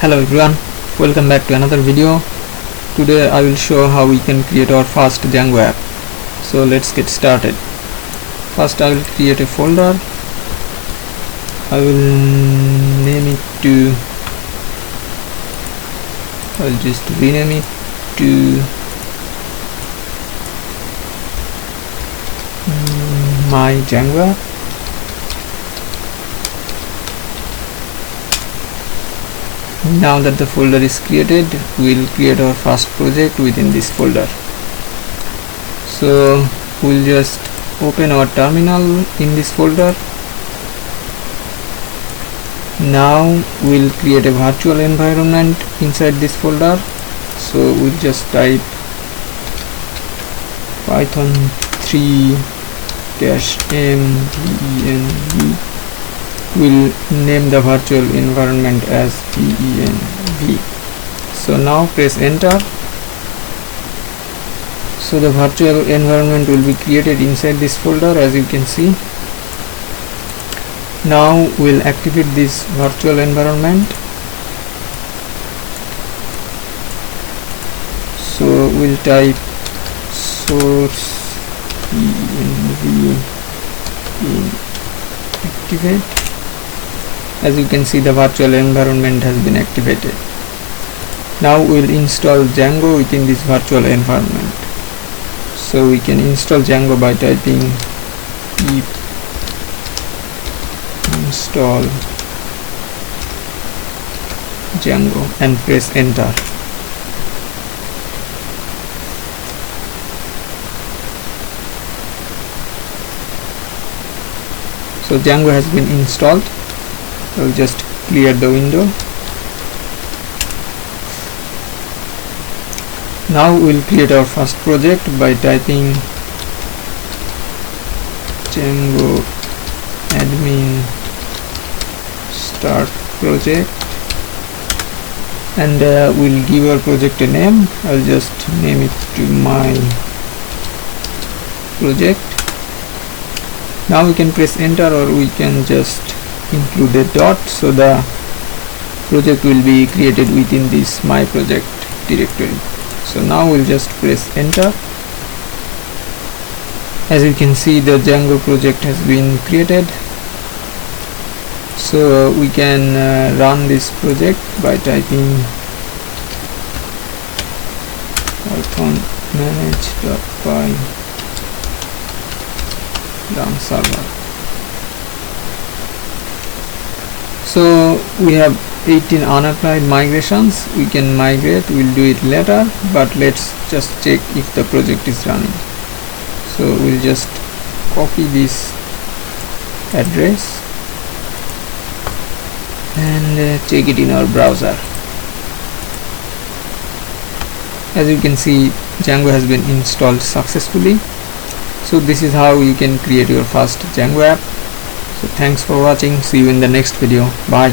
Hello everyone, welcome back to another video. Today I will show how we can create our first Django app. So let's get started. First I will create a folder. I will name it to, I'll just rename it to my Django app. Now that the folder is created, we will create our first project within this folder. So we'll just open our terminal in this folder. Now we'll create a virtual environment inside this folder. So we'll just type python 3-mvenv. We'll name the virtual environment as venv. So now press enter. So the virtual environment will be created inside this folder, as you can see. Now we'll activate this virtual environment. So we'll type source venv in activate. As you can see, the virtual environment has been activated. Now we'll install Django within this virtual environment. So we can install Django by typing pip install Django and press enter. So Django has been installed. I'll just clear the window. Now we'll create our first project by typing django-admin startproject, and we'll give our project a name. I'll just name it to myproject. Now we can press enter, or we can just include a dot, so the project will be created within this myproject directory. So now we'll just press enter. As you can see, the Django project has been created. So we can run this project by typing python manage.py runserver. So we have 18 unapplied migrations. We can migrate, we'll do it later, but let's just check if the project is running. So we'll just copy this address and check it in our browser. As you can see, Django has been installed successfully. So this is how you can create your first Django app. So thanks for watching. See you in the next video. Bye.